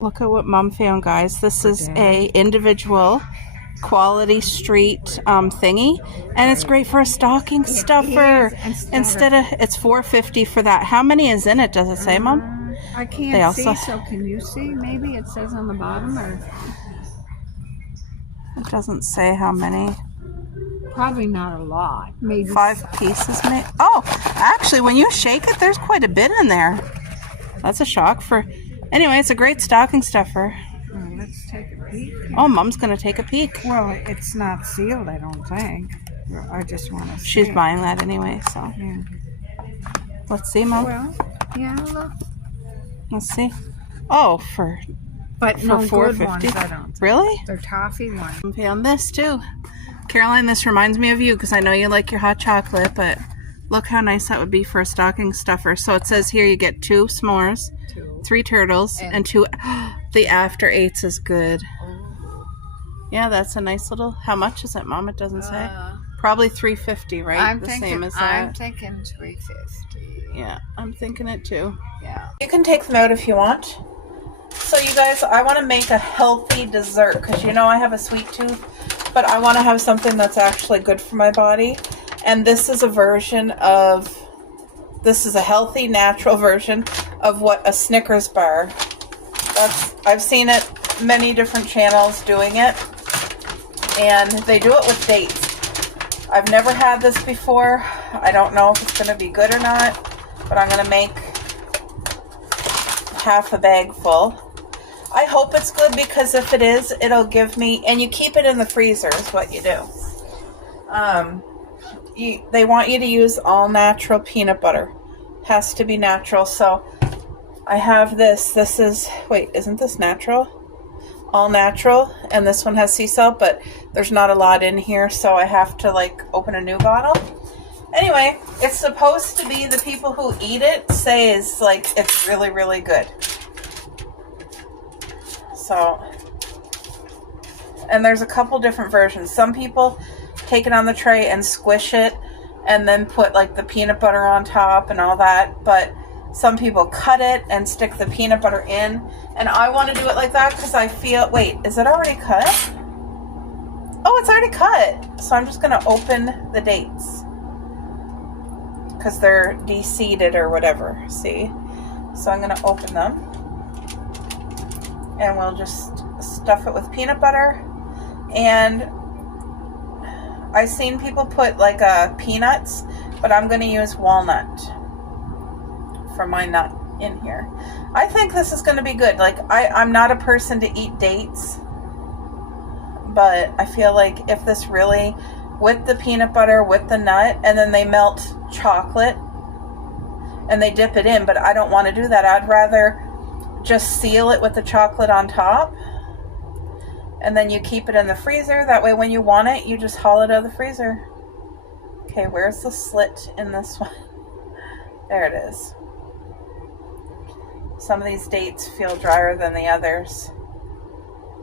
Look at what Mom found, guys. This is a individual quality street thingy, and it's great for a stocking stuffer. Instead of it's $4.50 for that. How many is in it? Does it say, Mom? I can't see. So can you see? Maybe it says on the bottom, or it doesn't say how many. Probably not a lot. Maybe 5 pieces. Maybe. Oh, actually, when you shake it, there's quite a bit in there. That's a shock for. Anyway, it's a great stocking stuffer. Oh, let's take a peek. Oh, Mom's going to take a peek. Well, it's not sealed, I don't think. I just want to see. She's buying that anyway, so. Yeah. Let's see, Mom. Well, yeah, look. Let's see. Oh, but for no $4.50. good ones, I don't think. Really? They're toffee ones. I found this too. Caroline, this reminds me of you because I know you like your hot chocolate, but look how nice that would be for a stocking stuffer. So it says here you get 2 s'mores, 3 turtles, and 2. The after 8s is good. Yeah, that's a nice little. How much is it, Mom? It doesn't say. Probably $3.50, right? Same as that. I'm thinking $3.50. Yeah, I'm thinking it too. Yeah. You can take them out if you want. So you guys, I want to make a healthy dessert because you know I have a sweet tooth, but I want to have something that's actually good for my body. And this is a healthy, natural version of what a Snickers bar. I've seen it many different channels doing it, and they do it with dates. I've never had this before. I don't know if it's going to be good or not, but I'm going to make half a bag full. I hope it's good because if it is, it'll give me, and you keep it in the freezer is what you do. They want you to use all natural peanut butter. Has to be natural. So I have this. This is, wait, isn't this natural? All natural, and this one has sea salt, but there's not a lot in here, so I have to like open a new bottle. Anyway, it's supposed to be, the people who eat it say is like it's really, really good. So, and there's a couple different versions. Some people take it on the tray and squish it and then put like the peanut butter on top and all that, but some people cut it and stick the peanut butter in, and I want to do it like that because I feel, wait, is it already cut? Oh, it's already cut. So I'm just going to open the dates because they're de-seeded or whatever, see? So I'm going to open them, and we'll just stuff it with peanut butter. And I've seen people put like peanuts, but I'm going to use walnut for my nut in here. I think this is going to be good. Like I'm not a person to eat dates, but I feel like if this really, with the peanut butter, with the nut, and then they melt chocolate and they dip it in, but I don't want to do that. I'd rather just seal it with the chocolate on top, and then you keep it in the freezer. That way when you want it, you just haul it out of the freezer. Okay, where's the slit in this one? There it is. Some of these dates feel drier than the others.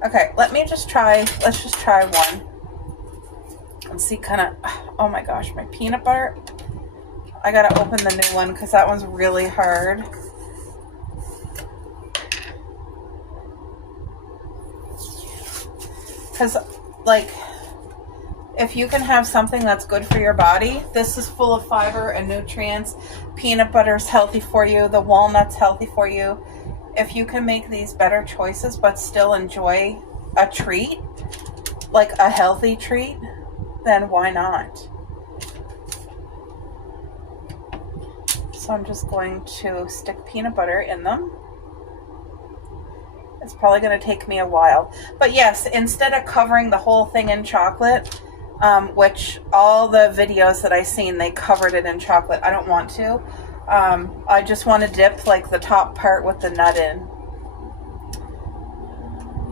Okay, let's just try one and see kind of, oh my gosh, my peanut butter. I gotta open the new one because that one's really hard. Because, like, if you can have something that's good for your body, this is full of fiber and nutrients. Peanut butter's healthy for you. The walnut's healthy for you. If you can make these better choices but still enjoy a treat, like a healthy treat, then why not? So I'm just going to stick peanut butter in them. It's probably going to take me a while. But yes, instead of covering the whole thing in chocolate, which all the videos that I've seen, they covered it in chocolate. I don't want to. I just want to dip like the top part with the nut in.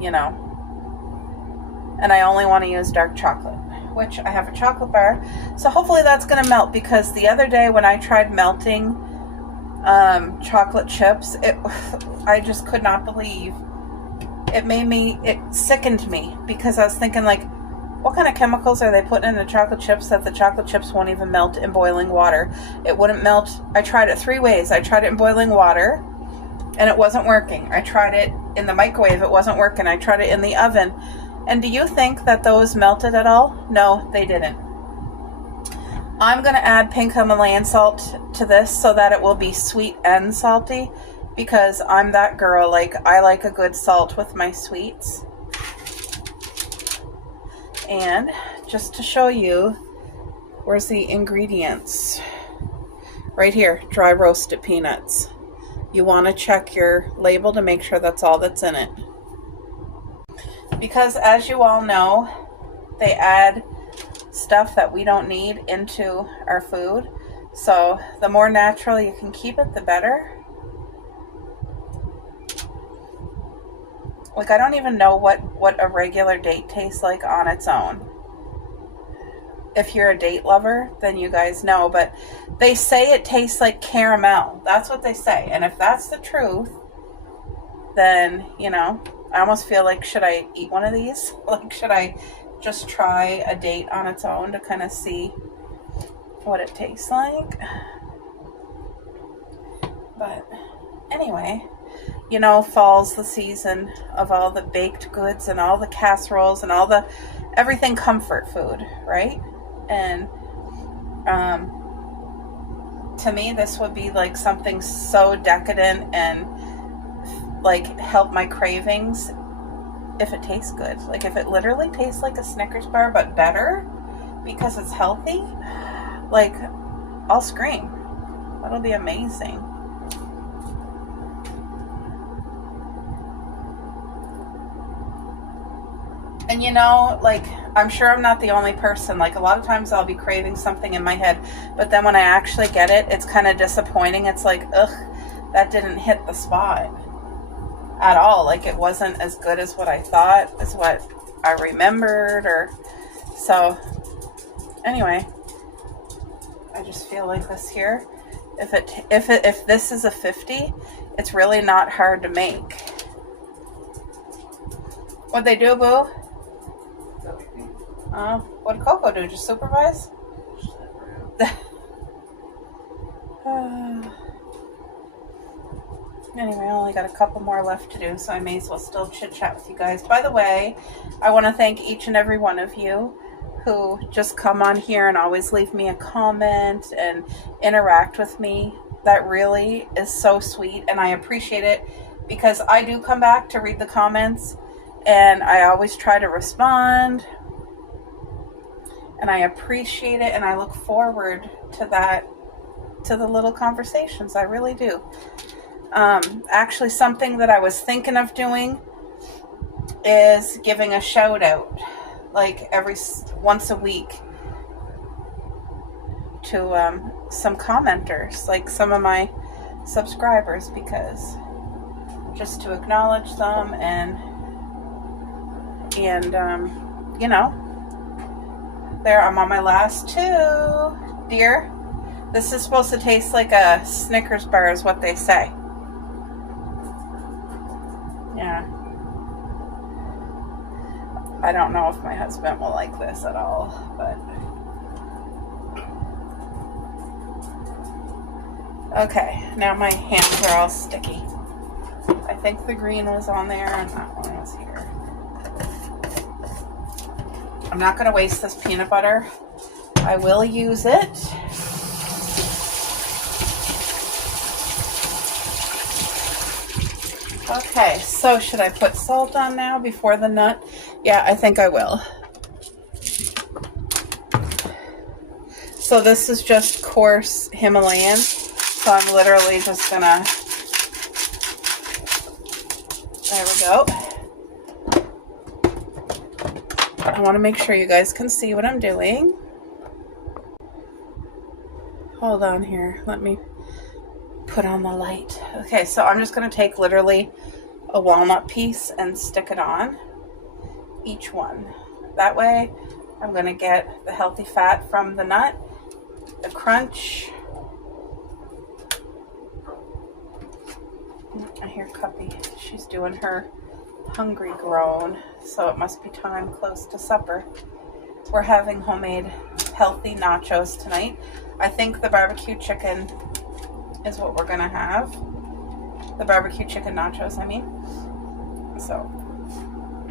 You know. And I only want to use dark chocolate, which I have a chocolate bar. So hopefully that's going to melt, because the other day when I tried melting chocolate chips, I just could not believe. It sickened me, because I was thinking, like, what kind of chemicals are they putting in the chocolate chips that the chocolate chips won't even melt in boiling water? It wouldn't melt. I tried it 3 ways. I tried it in boiling water. and it wasn't working. I tried it in the microwave, it wasn't working. I tried it in the oven. And do you think that those melted at all? No, they didn't. I'm going to add pink Himalayan salt to this so that it will be sweet and salty, because I'm that girl. Like, I like a good salt with my sweets. And just to show you, where's the ingredients? Right here, dry roasted peanuts. You want to check your label to make sure that's all that's in it. Because as you all know, they add stuff that we don't need into our food. So the more natural you can keep it, the better. Like, I don't even know what a regular date tastes like on its own. If you're a date lover, then you guys know. But they say it tastes like caramel. That's what they say. And if that's the truth, then, you know, I almost feel like, should I eat one of these? Like, should I just try a date on its own to kind of see what it tastes like? But anyway, you know, fall's the season of all the baked goods and all the casseroles and all the everything comfort food, right? And to me, this would be like something so decadent and like help my cravings if it tastes good. Like, if it literally tastes like a Snickers bar but better because it's healthy, like, I'll scream. That'll be amazing. And you know, like, I'm sure I'm not the only person. Like, a lot of times I'll be craving something in my head, but then when I actually get it, it's kind of disappointing. It's like, ugh, that didn't hit the spot at all. Like, it wasn't as good as what I thought, as what I remembered, or so. Anyway, I just feel like this here, if this is a 50, it's really not hard to make. What'd they do, boo? What'd Coco do? Just supervise? Anyway, I only got a couple more left to do, so I may as well still chit-chat with you guys. By the way, I want to thank each and every one of you who just come on here and always leave me a comment and interact with me. That really is so sweet, and I appreciate it, because I do come back to read the comments, and I always try to respond, and I appreciate it, and I look forward to that, to the little conversations. I really do. Actually, something that I was thinking of doing is giving a shout out, like once a week, to some commenters, like some of my subscribers, because just to acknowledge them and you know, there, I'm on my last two, dear. This is supposed to taste like a Snickers bar, is what they say. Yeah. I don't know if my husband will like this at all, but okay, now my hands are all sticky. I think the green was on there and that one was here. I'm not going to waste this peanut butter. I will use it. Okay, so should I put salt on now before the nut? Yeah, I think I will. So this is just coarse Himalayan. So I'm literally just gonna, there we go. I want to make sure you guys can see what I'm doing. Hold on here. Let me put on the light. Okay, so I'm just going to take literally a walnut piece and stick it on each one. That way I'm going to get the healthy fat from the nut, the crunch. I hear Cuppy. She's doing her hungry groan, so it must be time close to supper. We're having homemade healthy nachos tonight. I think the barbecue chicken is what we're gonna have. The barbecue chicken nachos, I mean. So,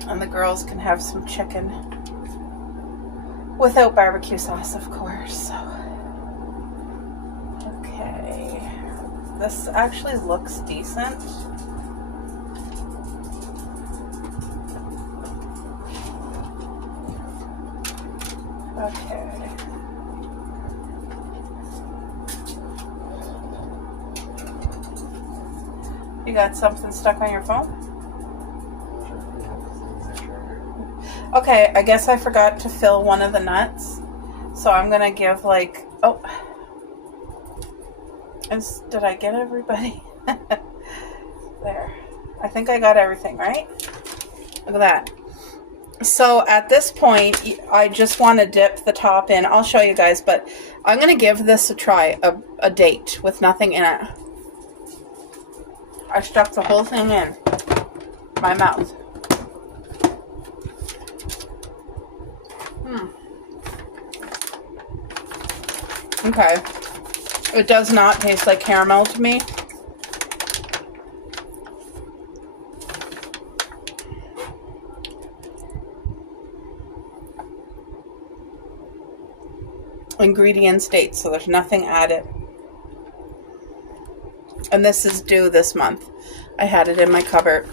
and the girls can have some chicken without barbecue sauce, of course. So, okay. This actually looks decent. Okay. You got something stuck on your phone? Okay, I guess I forgot to fill one of the nuts. So I'm going to give like, oh, did I get everybody? There. I think I got everything, right? Look at that. So at this point, I just want to dip the top in. I'll show you guys, but I'm going to give this a try, a date with nothing in it. I stuck the whole thing in my mouth. Okay. It does not taste like caramel to me. Ingredients date, so there's nothing added. And this is due this month. I had it in my cupboard.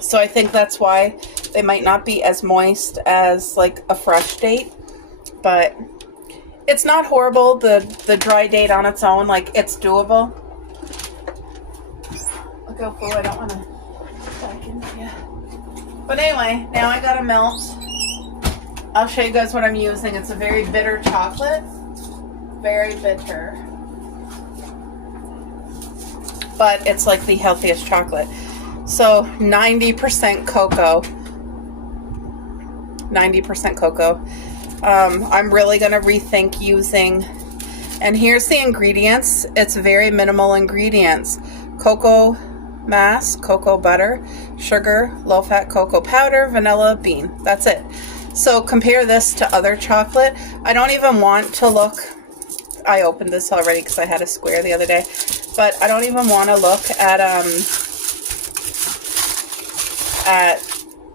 So I think that's why they might not be as moist as like a fresh date. But it's not horrible, the dry date on its own. Like, it's doable. Look how cool, I don't want to back into you. But anyway, now I gotta melt. I'll show you guys what I'm using. It's a very bitter chocolate. Very bitter. But it's like the healthiest chocolate. So 90% cocoa. 90% cocoa. I'm really going to rethink using, and here's the ingredients. It's very minimal ingredients. Cocoa mass, cocoa butter, sugar, low-fat cocoa powder, vanilla bean. That's it. So compare this to other chocolate. I don't even want to look, I opened this already because I had a square the other day, but I don't even want to look at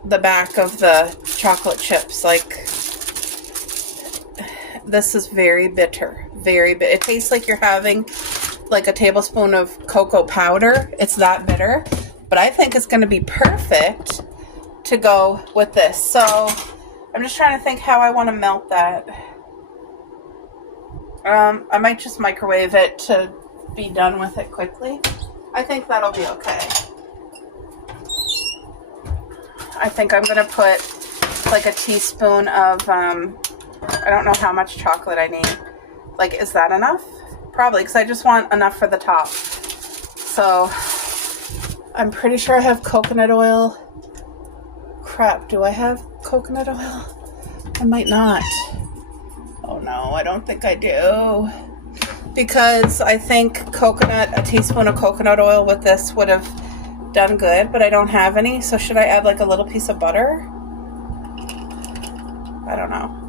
the back of the chocolate chips. Like, this is very bitter, very bitter. It tastes like you're having like a tablespoon of cocoa powder. It's that bitter, but I think it's going to be perfect to go with this. So I'm just trying to think how I want to melt that. I might just microwave it to be done with it quickly. I think that'll be okay. I think I'm going to put like a teaspoon of, I don't know how much chocolate I need. Like, is that enough? Probably, because I just want enough for the top. So, I'm pretty sure I have coconut oil. Crap, do I have coconut oil? I might not. Oh no, I don't think I do. Because I think a teaspoon of coconut oil with this would have done good, but I don't have any. So should I add like a little piece of butter? I don't know.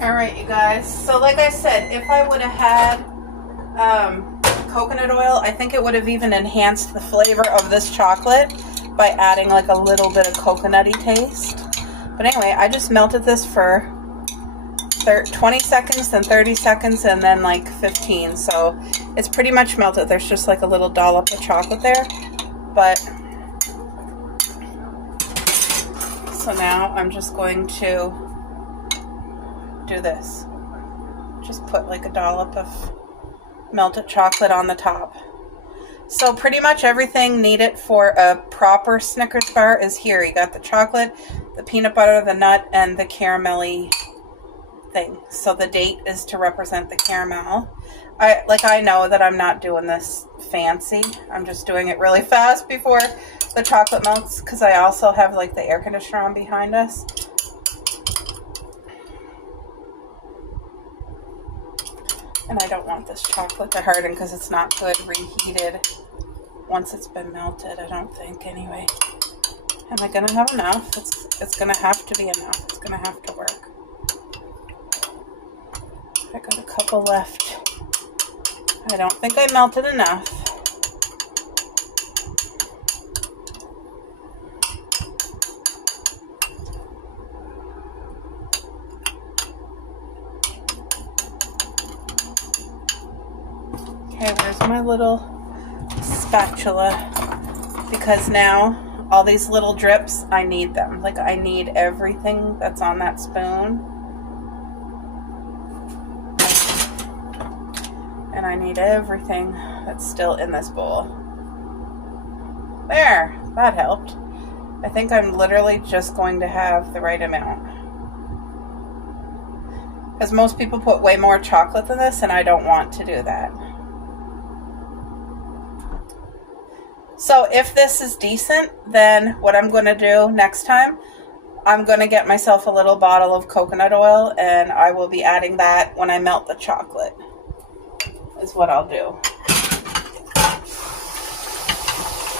Alright, you guys. So like I said, if I would have had coconut oil, I think it would have even enhanced the flavor of this chocolate by adding like a little bit of coconutty taste. But anyway, I just melted this for 20 seconds, then 30 seconds, and then like 15. So it's pretty much melted. There's just like a little dollop of chocolate there. But so now I'm just going to do this. Just put like a dollop of melted chocolate on the top. So pretty much everything needed for a proper Snickers bar is here. You got the chocolate, the peanut butter, the nut, and the caramelly thing. So the date is to represent the caramel. I know that I'm not doing this fancy. I'm just doing it really fast before the chocolate melts, because I also have like the air conditioner on behind us. And I don't want this chocolate to harden because it's not good reheated once it's been melted, I don't think, anyway. Am I going to have enough? It's going to have to be enough. It's going to have to work. I got a couple left. I don't think I melted enough. my little spatula because now all these little drips, I need them. Like, I need everything that's on that spoon. And I need everything that's still in this bowl. There, that helped. I think I'm literally just going to have the right amount. Because most people put way more chocolate than this, and I don't want to do that. So if this is decent, then what I'm going to do next time, I'm going to get myself a little bottle of coconut oil, and I will be adding that when I melt the chocolate, is what I'll do.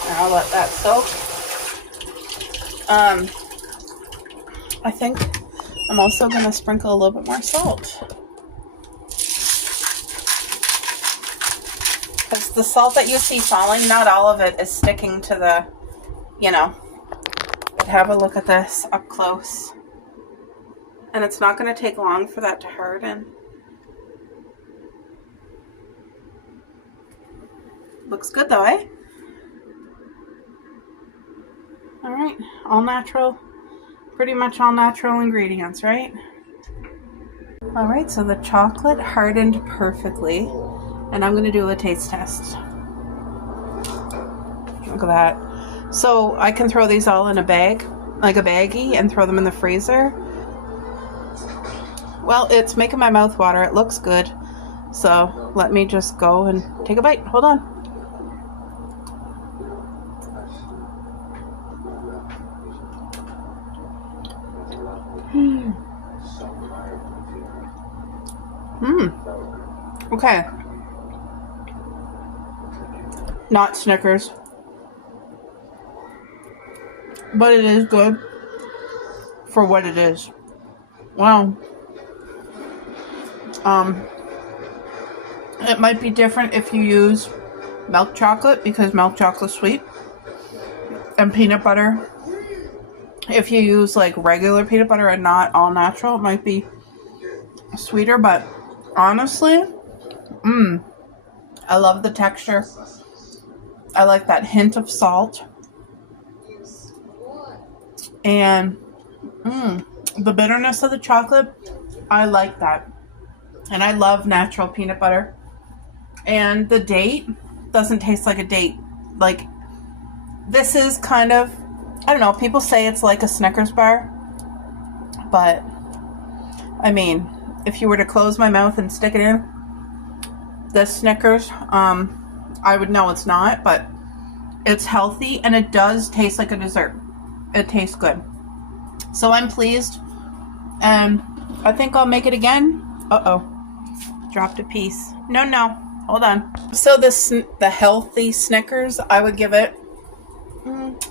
And I'll let that soak. I think I'm also going to sprinkle a little bit more salt. Because the salt that you see falling, not all of it is sticking to the, you know. But have a look at this up close. And it's not going to take long for that to harden. Looks good though, eh? Alright, all natural. Pretty much all natural ingredients, right? Alright, so the chocolate hardened perfectly. And I'm going to do a taste test. Look at that. So I can throw these all in a bag, like a baggie, and throw them in the freezer. Well, it's making my mouth water. It looks good. So let me just go and take a bite. Hold on. Okay. Not Snickers. But it is good for what it is. Wow. It might be different if you use milk chocolate because milk chocolate's sweet. And peanut butter. If you use like regular peanut butter and not all natural, it might be sweeter, but honestly, I love the texture. I like that hint of salt. And the bitterness of the chocolate, I like that. And I love natural peanut butter. And the date doesn't taste like a date. Like, this is kind of, I don't know, people say it's like a Snickers bar. But, I mean, if you were to close my mouth and stick it in, this Snickers, I would know it's not, but it's healthy and it does taste like a dessert. It tastes good. So I'm pleased, and I think I'll make it again. Uh-oh, dropped a piece. No, hold on. So the healthy Snickers, I would give it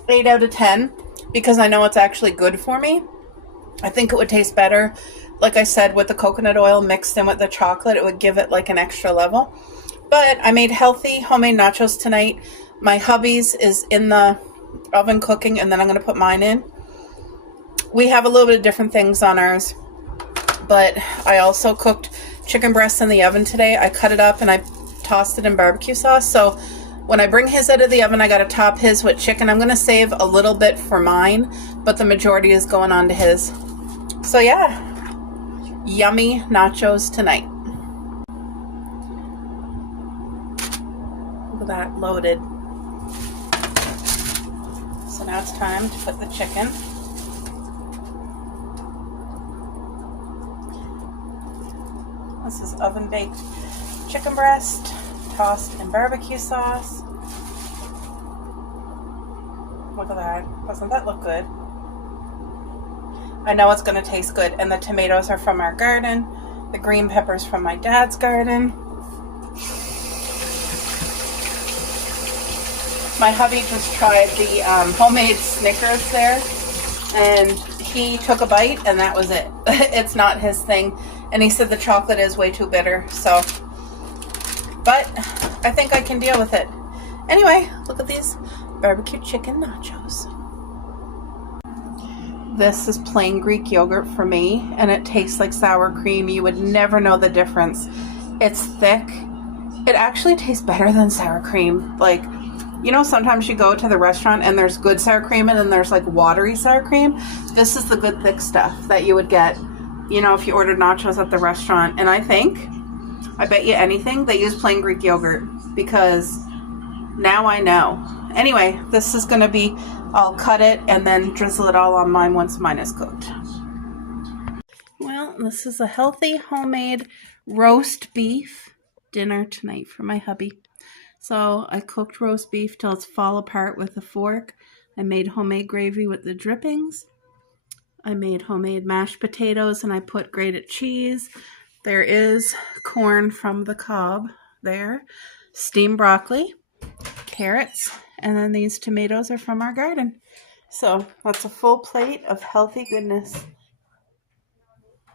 8 out of 10 because I know it's actually good for me. I think it would taste better. Like I said, with the coconut oil mixed in with the chocolate, it would give it like an extra level. But I made healthy homemade nachos tonight. My hubby's is in the oven cooking, and then I'm going to put mine in. We have a little bit of different things on ours. But I also cooked chicken breasts in the oven today. I cut it up and I tossed it in barbecue sauce. So when I bring his out of the oven, I got to top his with chicken. I'm going to save a little bit for mine, but the majority is going on to his. So yeah, yummy nachos tonight. Look at that, loaded. So now it's time to put the chicken. This is oven baked chicken breast, tossed in barbecue sauce. Look at that. Doesn't that look good? I know it's going to taste good. And the tomatoes are from our garden. The green peppers from my dad's garden. My hubby just tried the homemade Snickers there. And he took a bite and that was it. It's not his thing. And he said the chocolate is way too bitter. So, but I think I can deal with it. Anyway, look at these barbecue chicken nachos. This is plain Greek yogurt for me, and it tastes like sour cream. You would never know the difference. It's thick, It actually tastes better than sour cream. Like, you know, sometimes you go to the restaurant and there's good sour cream and then there's like watery sour cream. This is the good thick stuff that you would get, you know, if you ordered nachos at the restaurant. And I bet you anything, they use plain Greek yogurt, because now I know. Anyway, this is going to be, I'll cut it and then drizzle it all on mine once mine is cooked. Well, this is a healthy homemade roast beef dinner tonight for my hubby. So I cooked roast beef till it's fall apart with a fork. I made homemade gravy with the drippings. I made homemade mashed potatoes and I put grated cheese. There is corn from the cob there. Steamed broccoli, carrots, and then these tomatoes are from our garden. So that's a full plate of healthy goodness.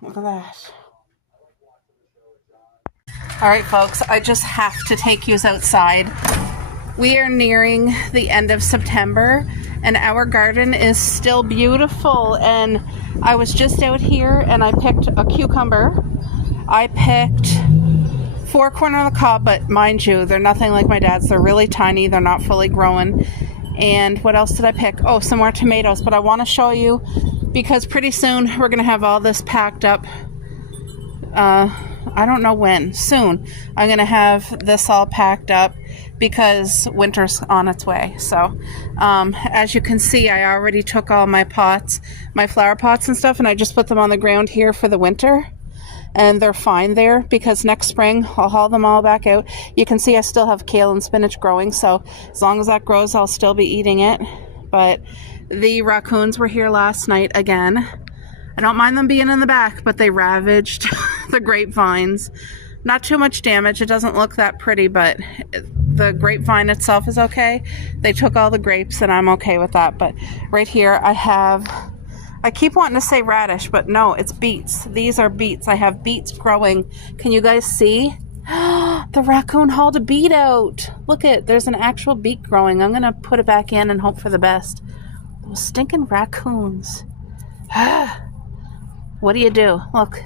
Look at that. All right, folks, I just have to take yous outside. We are nearing the end of September, and our garden is still beautiful. And I was just out here, and I picked a cucumber. I picked 4 corn on the cob, but mind you, they're nothing like my dad's. They're really tiny. They're not fully grown. And what else did I pick? Oh, some more tomatoes. But I want to show you, because pretty soon we're going to have all this packed up. I don't know when. Soon. I'm going to have this all packed up because winter's on its way. So, as you can see, I already took all my pots, my flower pots and stuff, and I just put them on the ground here for the winter. And they're fine there because next spring I'll haul them all back out. You can see I still have kale and spinach growing, so as long as that grows, I'll still be eating it. But the raccoons were here last night again. I don't mind them being in the back, but they ravaged the grapevines. Not too much damage. It doesn't look that pretty, but the grapevine itself is okay. They took all the grapes, and I'm okay with that. But right here I keep wanting to say radish, but no, it's beets. These are beets. I have beets growing. Can you guys see? The raccoon hauled a beet out. Look there's an actual beet growing. I'm going to put it back in and hope for the best. Those stinking raccoons. What do you do? Look,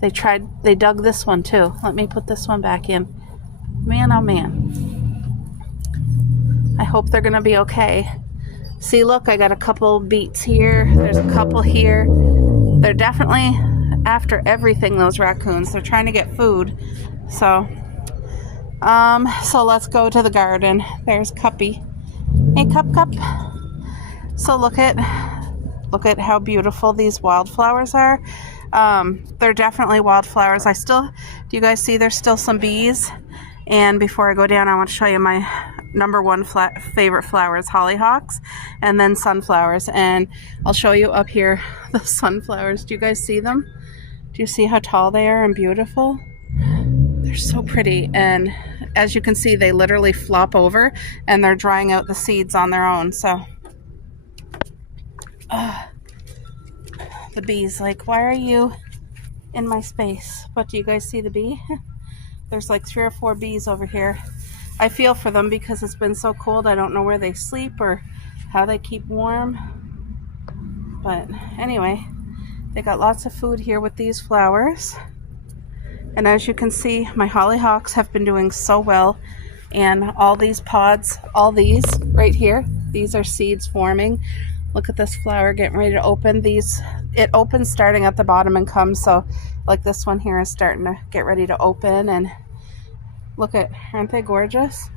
they dug this one too. Let me put this one back in. Man, oh man. I hope they're going to be okay. See, look, I got a couple beets here. There's a couple here. They're definitely after everything, those raccoons. They're trying to get food. So let's go to the garden. There's Cuppy. Hey, Cup. So look at how beautiful these wildflowers are. They're definitely wildflowers. Do you guys see there's still some bees? And before I go down, I want to show you my number one favorite flowers, hollyhocks, and then sunflowers. And I'll show you up here the sunflowers. Do you guys see them? Do you see how tall they are and beautiful? They're so pretty. And as you can see, they literally flop over and they're drying out the seeds on their own. So the bees, like, why are you in my space? But do you guys see the bee? There's like 3 or 4 bees over here. I feel for them because it's been so cold. I don't know where they sleep or how they keep warm. But anyway, they got lots of food here with these flowers. And as you can see, my hollyhocks have been doing so well. And all these pods, all these right here, these are seeds forming. Look at this flower getting ready to open. It opens starting at the bottom and comes. So like this one here is starting to get ready to open. And aren't they gorgeous?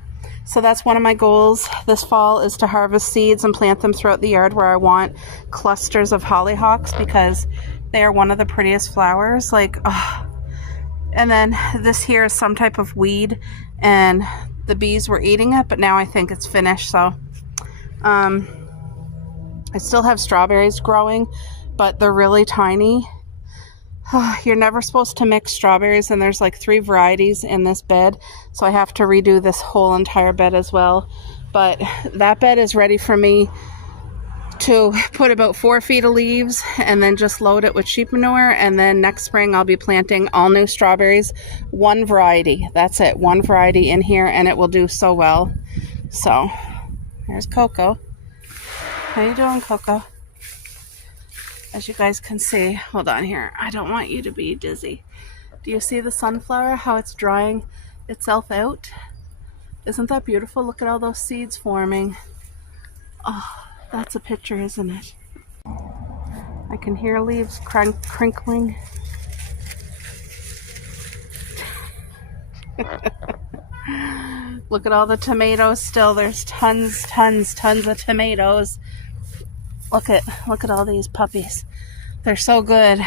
So that's one of my goals this fall, is to harvest seeds and plant them throughout the yard where I want clusters of hollyhocks, because they are one of the prettiest flowers. And then this here is some type of weed and the bees were eating it, but now I think it's finished. So I still have strawberries growing, but they're really tiny. You're never supposed to mix strawberries, and there's like 3 varieties in this bed, so I have to redo this whole entire bed as well. But that bed is ready for me to put about 4 feet of leaves and then just load it with sheep manure, and then next spring I'll be planting all new strawberries, 1 variety. That's it, 1 variety in here, and it will do so well. So there's Coco. How you doing, Coco? As you guys can see, hold on here. I don't want you to be dizzy. Do you see the sunflower, how it's drying itself out. Isn't that beautiful? Look at all those seeds forming. Oh, that's a picture, isn't it? I can hear leaves crinkling. Look at all the tomatoes still. There's tons of tomatoes. Look at all these puppies. They're so good.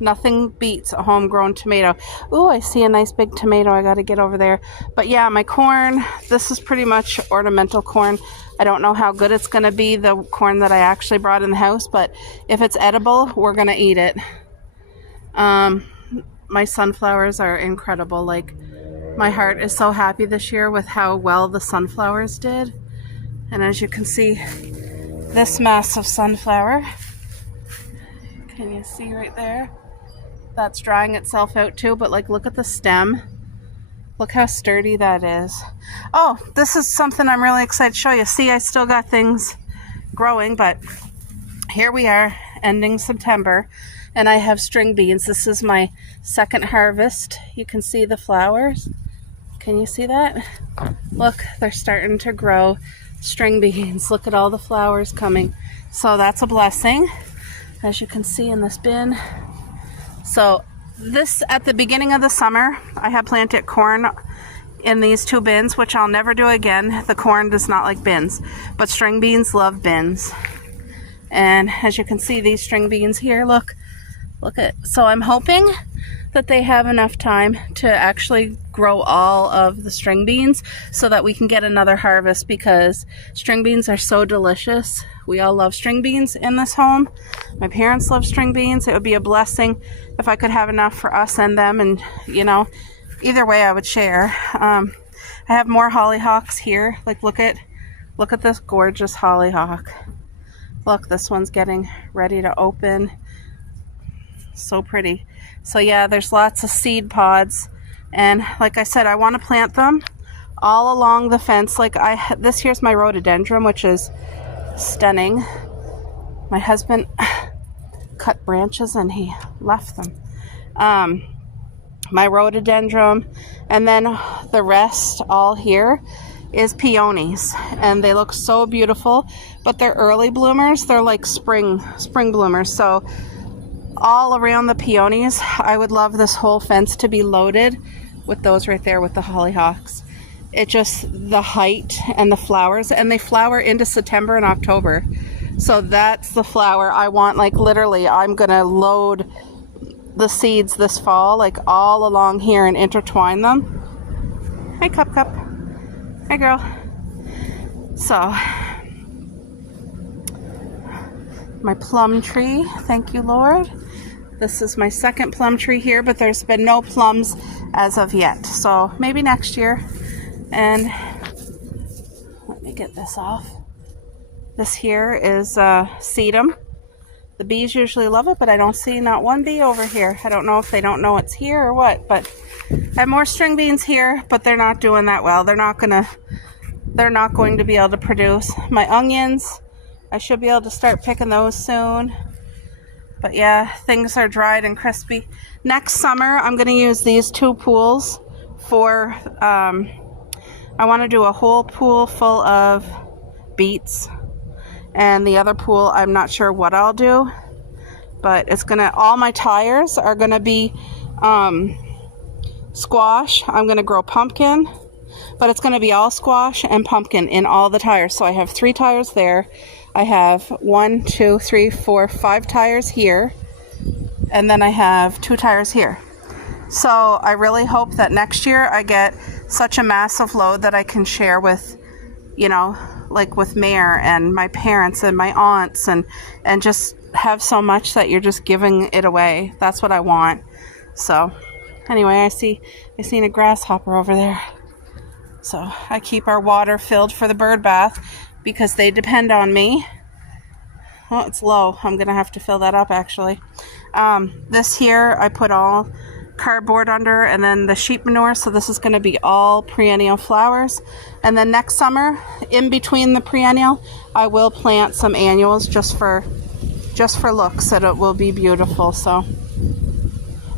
Nothing beats a homegrown tomato. Ooh, I see a nice big tomato. I got to get over there. But yeah, my corn, this is pretty much ornamental corn. I don't know how good it's going to be, the corn that I actually brought in the house, but if it's edible, we're going to eat it. My sunflowers are incredible. Like, my heart is so happy this year with how well the sunflowers did. And as you can see, this massive sunflower, can you see right there? That's drying itself out too, but like, look at the stem. Look how sturdy that is. Oh, this is something I'm really excited to show you. See, I still got things growing, but here we are, ending September, and I have string beans. This is my second harvest. You can see the flowers. Can you see that? Look, they're starting to grow string beans. Look at all the flowers coming. So that's a blessing, as you can see in this bin. So this, at the beginning of the summer, I had planted corn in these two bins, which I'll never do again. The corn does not like bins, but string beans love bins. And as you can see, these string beans here, look at, so I'm hoping that they have enough time to actually grow all of the string beans so that we can get another harvest, because string beans are so delicious. We all love string beans in this home. My parents love string beans. It would be a blessing if I could have enough for us and them, and you know, either way I would share. I have more hollyhocks here. Like, look at this gorgeous hollyhock. Look, this one's getting ready to open. So pretty. So yeah, there's lots of seed pods, and like I said, I want to plant them all along the fence. Like, this here's my rhododendron, which is stunning. My husband cut branches and he left them. My rhododendron, and then the rest all here is peonies, and they look so beautiful, but they're early bloomers. They're like spring bloomers. So all around the peonies, I would love this whole fence to be loaded with those right there with the hollyhocks. It just, the height and the flowers, and they flower into September and October. So that's the flower I want. Like, literally, I'm gonna load the seeds this fall, like all along here, and intertwine them. Hi, Cup. Hi, girl. So, my plum tree, thank you, Lord. This is my second plum tree here, but there's been no plums as of yet. So maybe next year. And let me get this off. This here is sedum. The bees usually love it, but I don't see not one bee over here. I don't know if they don't know it's here or what, but I have more string beans here, but they're not doing that well. They're not going to be able to produce. My onions, I should be able to start picking those soon. But yeah, things are dried and crispy. Next summer, I'm going to use these two pools for, I want to do a whole pool full of beets. And the other pool, I'm not sure what I'll do. But it's going to, all my tires are going to be squash. I'm going to grow pumpkin. But it's going to be all squash and pumpkin in all the tires. So I have 3 tires there. I have 1, 2, 3, 4, 5 tires here, and then I have 2 tires here. So I really hope that next year I get such a massive load that I can share with, you know, like with Mare and my parents and my aunts, and just have so much that you're just giving it away. That's what I want. So anyway, I seen a grasshopper over there. So I keep our water filled for the bird bath, because they depend on me. Oh, it's low. I'm going to have to fill that up, actually. This here, I put all cardboard under, and then the sheep manure. So this is going to be all perennial flowers. And then next summer, in between the perennial, I will plant some annuals just for looks, that it will be beautiful. So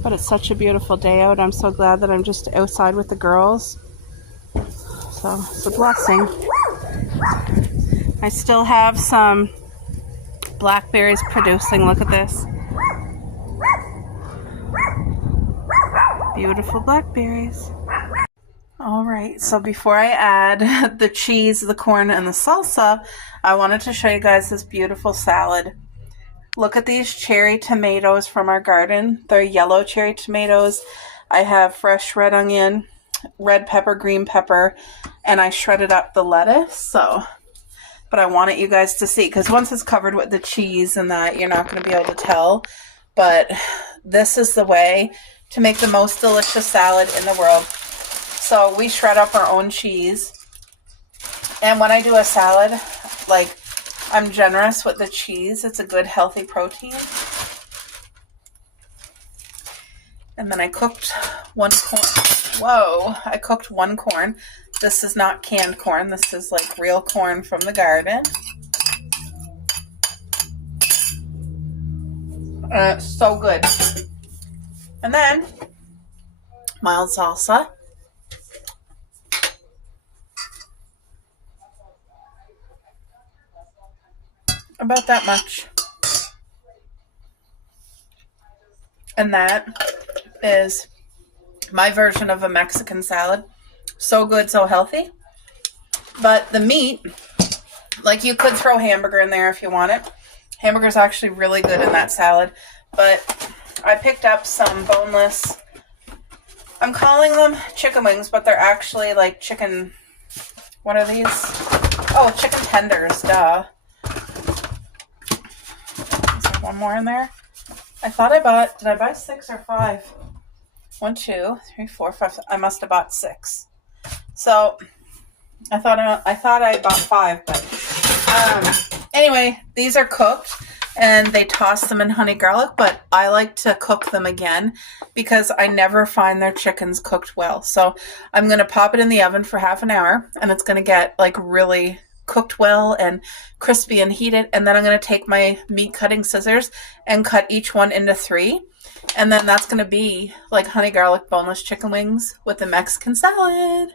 But it's such a beautiful day out. I'm so glad that I'm just outside with the girls. So it's a blessing. I still have some blackberries producing. Look at this. Beautiful blackberries. All right, so before I add the cheese, the corn, and the salsa, I wanted to show you guys this beautiful salad. Look at these cherry tomatoes from our garden. They're yellow cherry tomatoes. I have fresh red onion, red pepper, green pepper, and I shredded up the lettuce. So, but I wanted you guys to see, because once it's covered with the cheese and that, you're not going to be able to tell. But this is the way to make the most delicious salad in the world. So we shred up our own cheese. And when I do a salad, like, I'm generous with the cheese. It's a good, healthy protein. And then I cooked one corn. Whoa, I cooked one corn. This is not canned corn. This is like real corn from the garden. So good. And then mild salsa. About that much. And that is my version of a Mexican salad. So good, so healthy. But the meat, like, you could throw hamburger in there if you want it. Hamburger's actually really good in that salad. But I picked up some boneless, I'm calling them chicken wings, but they're actually like chicken, what are these? Oh, chicken tenders, duh. Is there one more in there? I thought I bought, did I buy 6 or 5? 1, 2, 3, 4, 5. I must have bought 6. So I thought I bought 5, but anyway, these are cooked and they toss them in honey garlic, but I like to cook them again because I never find their chickens cooked well. So I'm going to pop it in the oven for half an hour and it's going to get like really cooked well and crispy and heated. And then I'm going to take my meat cutting scissors and cut each one into 3. And then that's going to be like honey garlic boneless chicken wings with the Mexican salad.